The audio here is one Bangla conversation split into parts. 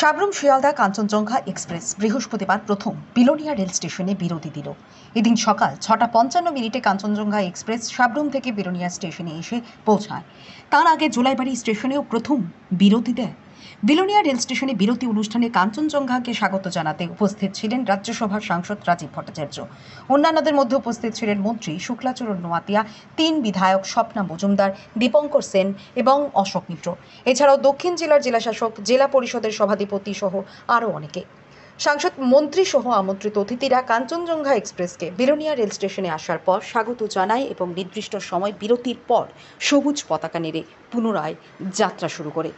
সাবরুম শিয়ালদা কাঞ্চনজঙ্ঘা এক্সপ্রেস বৃহস্পতিবার প্রথম বিলোনিয়া রেল স্টেশনে বিরতি দিল। এদিন সকাল 6:55 কাঞ্চনজঙ্ঘা এক্সপ্রেস সাবরুম থেকে বিলোনিয়া স্টেশনে এসে পৌঁছায়। তার আগে জুলাইবাড়ি স্টেশনেও প্রথম বিরতি দেয়। বিলোনিয়া রেল স্টেশনে বিরতি অনুষ্ঠানে কাঞ্চনজঙ্ঘাকে স্বাগত জানাতে উপস্থিত ছিলেন রাজ্যসভার সাংসদ রাজীব ভট্টাচার্য। অন্যান্যদের মধ্যে উপস্থিত ছিলেন মন্ত্রী শুক্লাচরণ নোয়াতিয়া, 3 বিধায়ক স্বপ্না মজুমদার, দীপঙ্কর সেন এবং অশোক মিত্র। এছাড়াও দক্ষিণ জেলার জেলাশাসক, জেলা পরিষদের সভাধিপতি সহ আরও অনেকে। সাংসদ, মন্ত্রী সহ আমন্ত্রিত অতিথিরা কাঞ্চনজঙ্ঘা এক্সপ্রেসকে বিলোনিয়া রেল স্টেশনে আসার পর স্বাগত জানায় এবং নির্দিষ্ট সময় বিরতির পর সবুজ পতাকা নেড়ে পুনরায় যাত্রা শুরু করে।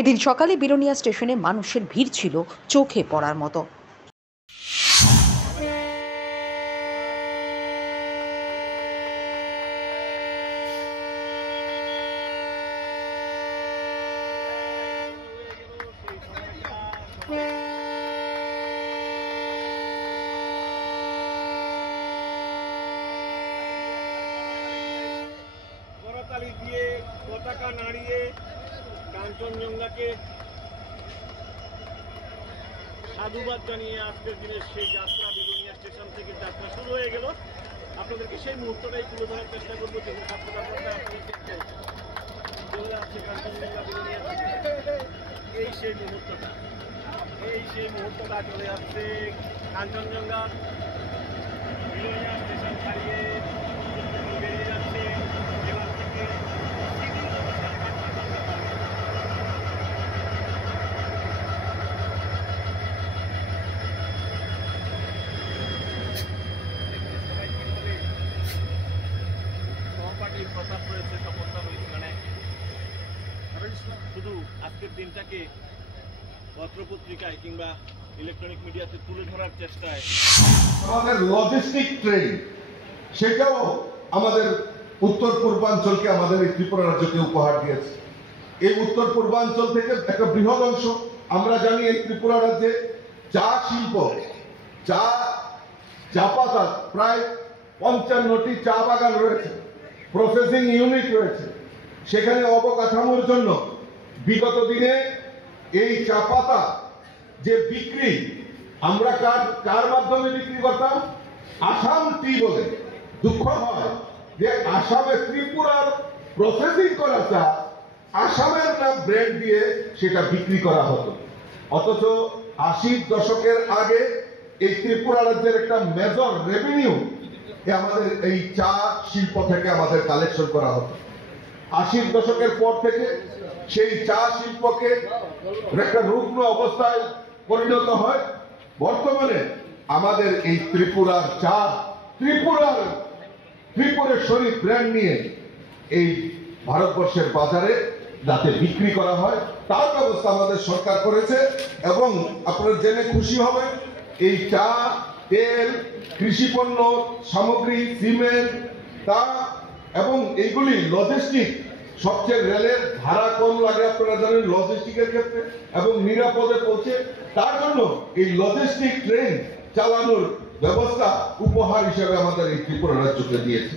এদিন সকালে বিলোনিয়া স্টেশনে মানুষের ভিড় ছিল চোখে পড়ার মতো। করতালি দিয়ে পতাকা নাড়িয়ে কাঞ্চনজঙ্ঘাকে সাধুবাদ জানিয়ে আজকের দিনের সেই যাত্রা বিলোনিয়া স্টেশন থেকে যাত্রা শুরু হয়ে গেল। আপনাদেরকে সেই মুহূর্তটাই তুলে ধরার চেষ্টা করবো, যেহেতু চলে যাচ্ছে কাঞ্চনজঙ্ঘা বিলোনিয়া। এই সেই মুহূর্তটা চলে যাচ্ছে কাঞ্চনজঙ্ঘা বিলোনিয়া স্টেশন ছাড়িয়ে বেরিয়ে যাচ্ছে এবার থেকে সহপাঠীর প্রতাপ রয়েছে, সফলতা রয়েছে। মানে শুধু আজকের দিনটাকে পত্রপত্রিকায় কিংবা ইলেকট্রনিক মিডিয়াতে তুলে ধরার চেষ্টায় আমাদের লজিস্টিক ট্রেন, সেটাও আমাদের উত্তর পূর্বাঞ্চলকে, আমাদের এই ত্রিপুরা রাজ্যকে উপহার দিয়েছে। এই উত্তর পূর্বাঞ্চল থেকে একটা বৃহৎ অংশ, আমরা জানি এই ত্রিপুরা রাজ্যে চা শিল্প, চা পাতা প্রায় 55টি চা বাগান রয়েছে, প্রসেসিং ইউনিট রয়েছে। সেখানে অবকাঠামোর জন্য বিগত দিনে এই চা পাতা যে বিক্রি, আমরা কার মাধ্যমে বিক্রি করতাম? আসাম টি বলে। দুঃখ হয় যে আসামে ত্রিপুরার প্রসেসিং করা চা আসামের নাম ব্র্যান্ড দিয়ে সেটা বিক্রি করা হতো। অথচ 80 দশকের আগে এই ত্রিপুরা রাজ্যের একটা মেজর রেভিনিউ আমাদের এই চা শিল্প থেকে আমাদের কালেকশন করা হতো। 80 দশকের পর থেকে সেই চা শিল্পকে একটা রুগ্ন অবস্থায় পরিণত হয়। বর্তমানে আমাদের এই ত্রিপুরার চা, ত্রিপুরেশ্বরী ব্র্যান্ড নিয়ে এই ভারতবর্ষের বাজারে যাতে বিক্রি করা হয় তার ব্যবস্থা আমাদের সরকার করেছে। এবং আপনারা জেনে খুশি হবেন, এই চা, তেল, কৃষিপণ্য সামগ্রী, সিমেন্ট, তা এবং এইগুলি লজিস্টিক, সবচেয়ে রেলের ভাড়া কম লাগে আপনারা জানেন লজিস্টিকের ক্ষেত্রে, এবং নিরাপদে পৌঁছে। তার জন্য এই লজিস্টিক ট্রেন চালানোর ব্যবস্থা উপহার হিসেবে আমাদের এই ত্রিপুরা রাজ্যকে দিয়েছে।